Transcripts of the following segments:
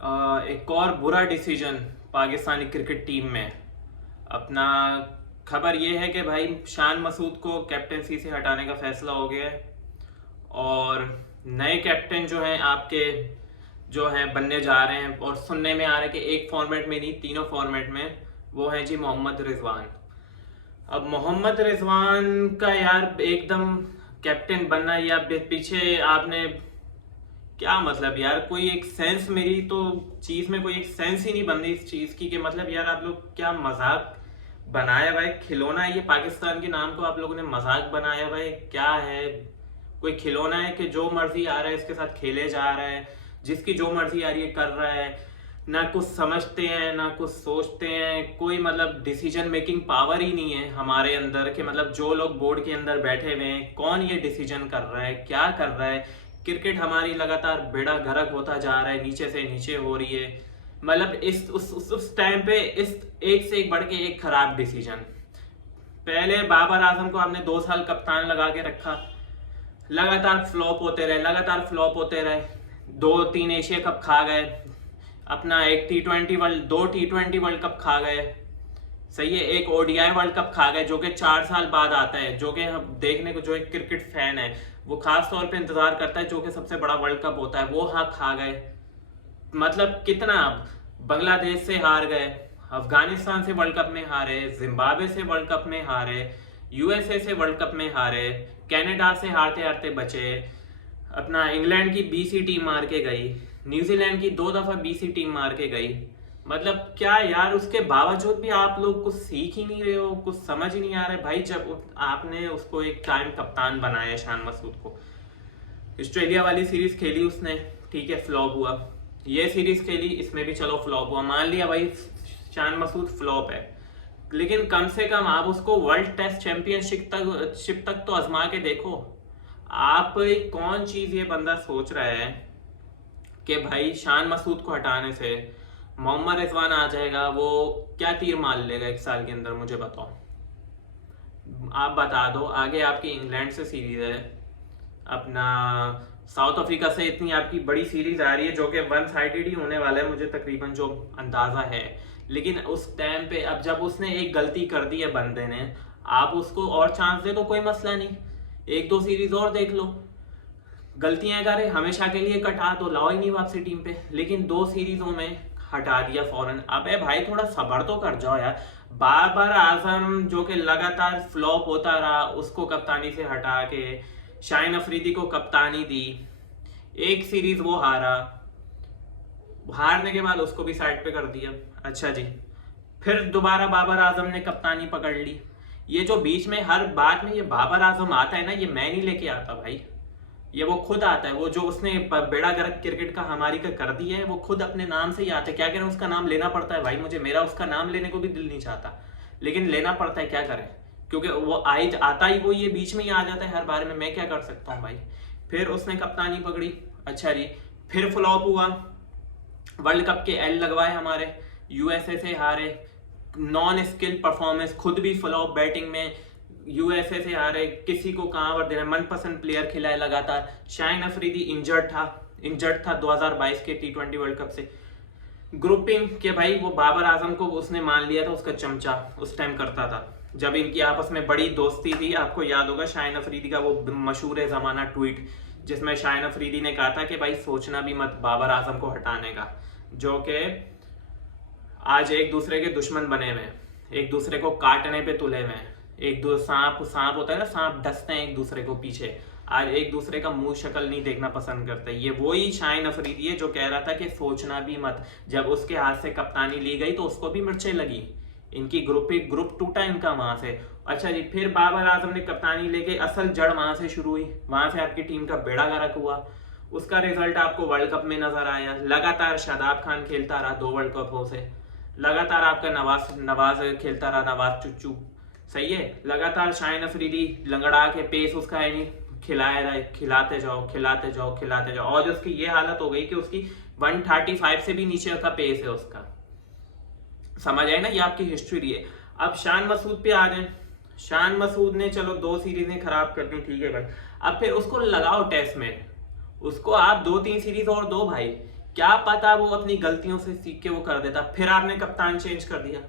एक और बुरा डिसीजन पाकिस्तानी क्रिकेट टीम में। अपना खबर ये है कि भाई शान मसूद को कैप्टनसी से हटाने का फैसला हो गया है और नए कैप्टन जो हैं आपके जो हैं बनने जा रहे हैं, और सुनने में आ रहा है कि एक फॉर्मेट में नहीं, तीनों फॉर्मेट में। वो है जी मोहम्मद रिजवान। अब मोहम्मद रिजवान का यार एकदम कैप्टन बनना, या पीछे आपने क्या मतलब यार, कोई एक सेंस, मेरी तो चीज में कोई एक सेंस ही नहीं बन रही इस चीज की कि मतलब यार आप लोग क्या मजाक बनाया भाई। खिलौना है ये, पाकिस्तान के नाम को आप लोगों ने मजाक बनाया भाई। क्या है, कोई खिलौना है कि जो मर्जी आ रहा है इसके साथ खेले जा रहा है, जिसकी जो मर्जी आ रही है कर रहा है। ना कुछ समझते हैं ना कुछ सोचते हैं, कोई मतलब डिसीजन मेकिंग पावर ही नहीं है हमारे अंदर कि मतलब जो लोग बोर्ड के अंदर बैठे हुए हैं कौन ये डिसीजन कर रहा है, क्या कर रहा है। क्रिकेट हमारी लगातार बेड़ा गर्क होता जा रहा है, नीचे से नीचे हो रही है। मतलब इस उस टाइम पे इस एक से एक बढ़ के एक खराब डिसीजन। पहले बाबर आजम को आपने 2 साल कप्तान लगा के रखा, लगातार फ्लॉप होते रहे, लगातार फ्लॉप होते रहे। 2-3 एशिया कप खा गए, अपना एक T20 world, 2 T20 world cup खा गए, सही है, एक ओडीआई वर्ल्ड कप खा गए जो कि 4 साल बाद आता है, जो कि हम देखने को, जो एक क्रिकेट फैन है वो खास तौर पे इंतजार करता है, जो कि सबसे बड़ा वर्ल्ड कप होता है, वो हाँ खा गए। मतलब कितना, बांग्लादेश से हार गए, अफगानिस्तान से वर्ल्ड कप में हारे, जिम्बाब्वे से वर्ल्ड कप में हारे, यूएसए से वर्ल्ड कप में हारे, कनाडा से हारते हारते बचे, अपना इंग्लैंड की बीसी टीम मार के गई, न्यूजीलैंड की 2 दफा बीसी टीम मार के गई। मतलब क्या यार, उसके बावजूद भी आप लोग कुछ सीख ही नहीं रहे हो, कुछ समझ ही नहीं आ रहा है भाई। जब आपने उसको एक टाइम कप्तान बनाया शान मसूद को, ऑस्ट्रेलिया वाली सीरीज खेली उसने, ठीक है, फ्लॉप हुआ। ये सीरीज खेली, इसमें भी चलो फ्लॉप हुआ, मान लिया भाई शान मसूद फ्लॉप है, लेकिन कम से कम आप उसको वर्ल्ड टेस्ट चैंपियनशिप तक तो आजमा के देखो। आप कौन चीज ये बंदा सोच रहा है कि भाई शान मसूद को हटाने से मोहम्मद रिजवान आ जाएगा, वो क्या तीर मार लेगा 1 साल के अंदर, मुझे बताओ। आप बता दो। आगे आपकी इंग्लैंड से सीरीज है, अपना साउथ अफ्रीका से इतनी आपकी बड़ी सीरीज आ रही है जो कि वन साइडेड ही होने वाला है, मुझे तकरीबन जो अंदाजा है। लेकिन उस टाइम पे अब जब उसने एक गलती कर दी है बंदे ने, आप उसको और चांस दे दो, कोई मसला नहीं, 1-2 सीरीज और देख लो। गलतियां करे हमेशा के लिए कटा तो लाओ ही नहीं वापसी टीम पे, लेकिन 2 सीरीजों में हटा दिया फौरन। अबे भाई थोड़ा सब्र तो कर जाओ यार। बाबर आजम जो कि लगातार फ्लॉप होता रहा, उसको कप्तानी से हटा के शाहिन अफरीदी को कप्तानी दी, एक सीरीज वो हारा, हारने के बाद उसको भी साइड पे कर दिया। अच्छा जी, फिर दोबारा बाबर आजम ने कप्तानी पकड़ ली। ये जो बीच में हर बात में ये बाबर आजम आता है ना, ये मैं नहीं लेके आता भाई, ये वो खुद आता है। वो जो उसने बेड़ा गर्क क्रिकेट का हमारी का कर दिया है, वो खुद अपने नाम से ही आता है। क्या करें, उसका नाम लेना पड़ता है भाई, मुझे मेरा उसका नाम लेने को भी दिल नहीं चाहता, लेकिन लेना पड़ता है, क्या करें, क्योंकि वो आई आता ही वो, ये बीच में ही आ जाता है हर बार में, मैं क्या कर सकता हूँ भाई। फिर उसने कप्तानी पकड़ी, अच्छा जी, फिर फ्लॉप हुआ, वर्ल्ड कप के एल लगवाए हमारे, यूएसए से हारे, नॉन स्किल परफॉर्मेंस, खुद भी फ्लॉप बैटिंग में, यूएसए से हारे, किसी को कहां पर देना, मनपसंद प्लेयर खिलाए लगातार। शाहिन अफरीदी इंजर्ड था 2022 के T20 वर्ल्ड कप से। ग्रुपिंग के भाई वो बाबर आजम को उसने मान लिया था उसका चमचा, उस टाइम करता था जब इनकी आपस में बड़ी दोस्ती थी। आपको याद होगा शाहिन अफरीदी का वो मशहूर जमाना ट्वीट, जिसमें शाहिन अफरीदी ने कहा था कि भाई सोचना भी मत बाबर आजम को हटाने का, जो कि आज एक दूसरे के दुश्मन बने हुए हैं, एक दूसरे को काटने पे तुले हुए हैं। एक दो सांप सांप होता है ना, सांप डसते हैं एक दूसरे को पीछे, आज एक दूसरे का मुंह शक्ल नहीं देखना पसंद करते। ये वही शाहिन अफरीदी है जो कह रहा था कि सोचना भी मत। जब उसके हाथ से कप्तानी ली गई तो उसको भी मिर्चें लगी, इनकी ग्रुप टूटा इनका वहां से। अच्छा जी, फिर बाबर आजम ने कप्तानी लेके, असल जड़ वहां से शुरू हुई, वहां से आपकी टीम का बेड़ा गर्क हुआ। उसका रिजल्ट आपको वर्ल्ड कप में नजर आया, लगातार शादाब खान खेलता रहा 2 वर्ल्ड कपों से, लगातार आपका नवाज खेलता रहा, नवाज चुच्चू, सही है, लगातार शाहिन अफरीदी लंगड़ा के पेस उसका है नहीं, खिलाए रहे, खिलाते जाओ खिलाते जाओ खिलाते जाओ, और उसकी ये हालत हो गई कि उसकी 135 से भी नीचे का पेस है उसका। समझ आए ना, ये आपकी हिस्ट्री है। अब शान मसूद पे आ जाए। शान मसूद ने चलो 2 सीरीजें खराब कर दी, ठीक है भाई, अब फिर उसको लगाओ टेस्ट में, उसको आप 2-3 सीरीज और दो भाई। क्या पता वो अपनी गलतियों से सीख के वो कर देता। फिर आपने कप्तान चेंज कर दिया।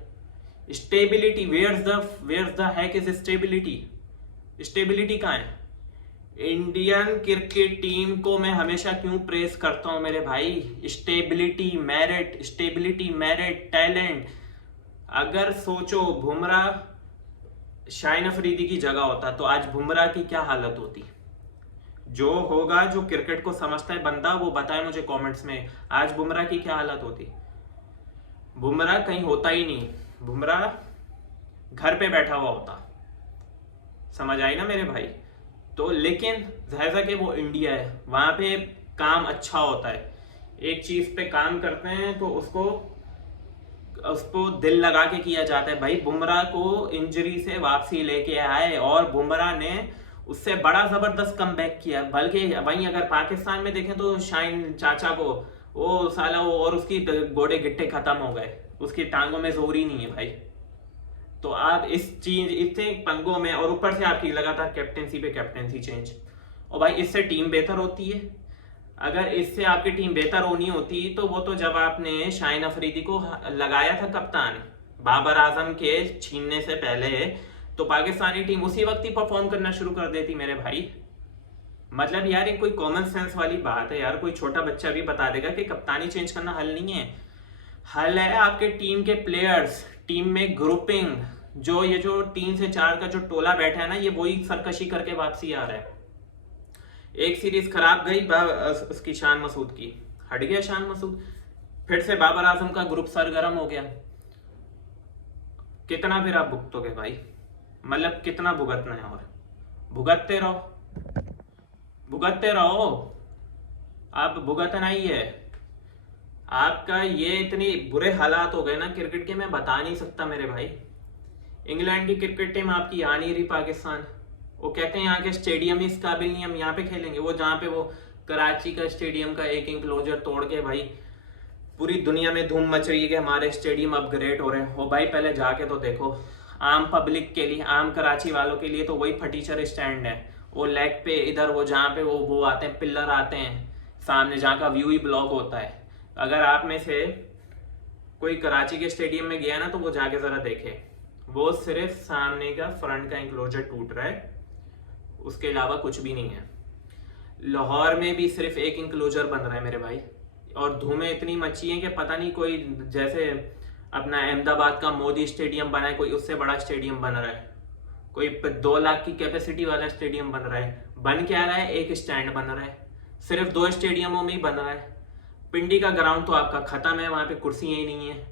Stability, where's the hack is stability. Stability कहाँ है? इंडियन क्रिकेट टीम को मैं हमेशा क्यों प्रेस करता हूं मेरे भाई? Stability, merit, talent. अगर सोचो बुमराह शाहिन अफरीदी की जगह होता तो आज बुमराह की क्या हालत होती? जो होगा, जो क्रिकेट को समझता है बंदा, वो बताए मुझे कमेंट्स में, आज बुमराह की क्या हालत होती? बुमराह कहीं होता ही नहीं, बुमराह घर पे बैठा हुआ होता। समझ आई ना मेरे भाई? तो लेकिन जैसा कि वो इंडिया है, वहां पे काम अच्छा होता है। एक चीज पे काम करते हैं तो उसको दिल लगा के किया जाता है। भाई बुमराह को इंजरी से वापसी लेके आए और बुमराह ने उससे बड़ा जबरदस्त कमबैक किया। बल्कि वहीं अगर पाकिस्तान में देखें तो शाहिन चाचा को वो साला वो और उसकी गोडे गिट्टे खत्म हो गए, उसकी टांगों में जोर ही नहीं है भाई। तो आप इस चीज इतने पंगों में, और ऊपर से आपकी लगातार कैप्टेंसी पे कैप्टेंसी चेंज, और भाई इससे टीम बेहतर होती है? अगर इससे आपकी टीम बेहतर होनी होती तो वो तो जब आपने शाहिन अफरीदी को लगाया था कप्तान बाबर आजम के छीनने से पहले, तो पाकिस्तानी टीम उसी वक्त ही परफॉर्म करना शुरू कर देती मेरे भाई। मतलब यार ये कोई कॉमन सेंस वाली बात है यार, कोई छोटा बच्चा भी बता देगा कि कप्तानी चेंज करना हल नहीं है। हल है आपके टीम के प्लेयर्स, टीम में ग्रुपिंग। ये जो 3 से 4 का जो टोला बैठा है ना, ये वही सरकशी करके वापसी आ रहा है। एक सीरीज खराब गई उसकी शान मसूद की, हट गया शान मसूद, फिर से बाबर आजम का ग्रुप सरगर्म हो गया। कितना फिर आप भुगतोगे भाई? मतलब कितना भुगतना है? और भुगतते रहो, आप भुगतना ही है आपका। ये इतनी बुरे हालात हो गए ना क्रिकेट के, मैं बता नहीं सकता मेरे भाई। इंग्लैंड की क्रिकेट टीम आपकी आ नहीं रही पाकिस्तान। वो कहते हैं यहाँ के स्टेडियम ही इस काबिल नहीं, हम यहाँ पे खेलेंगे। वो जहाँ पे वो कराची का स्टेडियम का एक इंक्लोजर तोड़ के भाई पूरी दुनिया में धूम मच रही है कि हमारे स्टेडियम अपग्रेड हो रहे हैं। वो भाई पहले जाके तो देखो। आम पब्लिक के लिए, आम कराची वालों के लिए तो वही फटीचर स्टैंड है। वो लेग पे इधर वो जहाँ पे वो आते हैं, पिलर आते हैं सामने, जहाँ का व्यू ही ब्लॉक होता है। अगर आप में से कोई कराची के स्टेडियम में गया ना तो वो जाके जरा देखे, वो सिर्फ सामने का फ्रंट का इंक्लोजर टूट रहा है, उसके अलावा कुछ भी नहीं है। लाहौर में भी सिर्फ एक इंक्लोजर बन रहा है मेरे भाई, और धूमें इतनी मची हैं कि पता नहीं, कोई जैसे अपना अहमदाबाद का मोदी स्टेडियम बना है, कोई उससे बड़ा स्टेडियम बन रहा है, कोई 2 लाख की कैपेसिटी वाला स्टेडियम बन रहा है। बन क्या रहा है? एक स्टैंड बन रहा है, सिर्फ 2 स्टेडियमों में ही बन रहा है। पिंडी का ग्राउंड तो आपका खत्म है, वहां पे कुर्सियां ही नहीं है।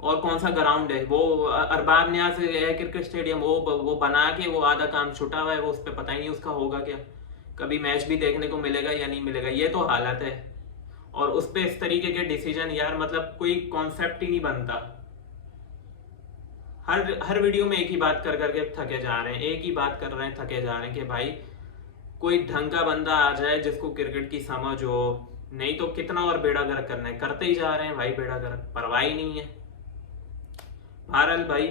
और कौन सा ग्राउंड है? वो अरबाब न्याज है क्रिकेट स्टेडियम, वो बना के वो आधा काम छुटा हुआ है, वो उस पर पता ही नहीं उसका होगा क्या, कभी मैच भी देखने को मिलेगा या नहीं मिलेगा। ये तो हालत है। और उस पर इस तरीके के डिसीजन यार, मतलब कोई कॉन्सेप्ट ही नहीं बनता। हर वीडियो में एक ही बात कर करके थके जा रहे हैं, एक ही बात कर रहे हैं, थके जा रहे हैं कि भाई कोई ढंग का बंदा आ जाए जिसको क्रिकेट की समझ हो। नहीं तो कितना और बेड़ा गर्क करना है, करते ही जा रहे हैं भाई बेड़ा गर्क, परवाह ही नहीं है। बहरहाल भाई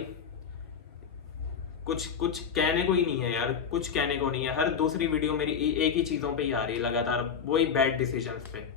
कुछ कहने को ही नहीं है यार, कुछ कहने को नहीं है। हर दूसरी वीडियो मेरी एक ही चीजों पे ही आ रही है लगातार, वही बैड डिसीजंस पे।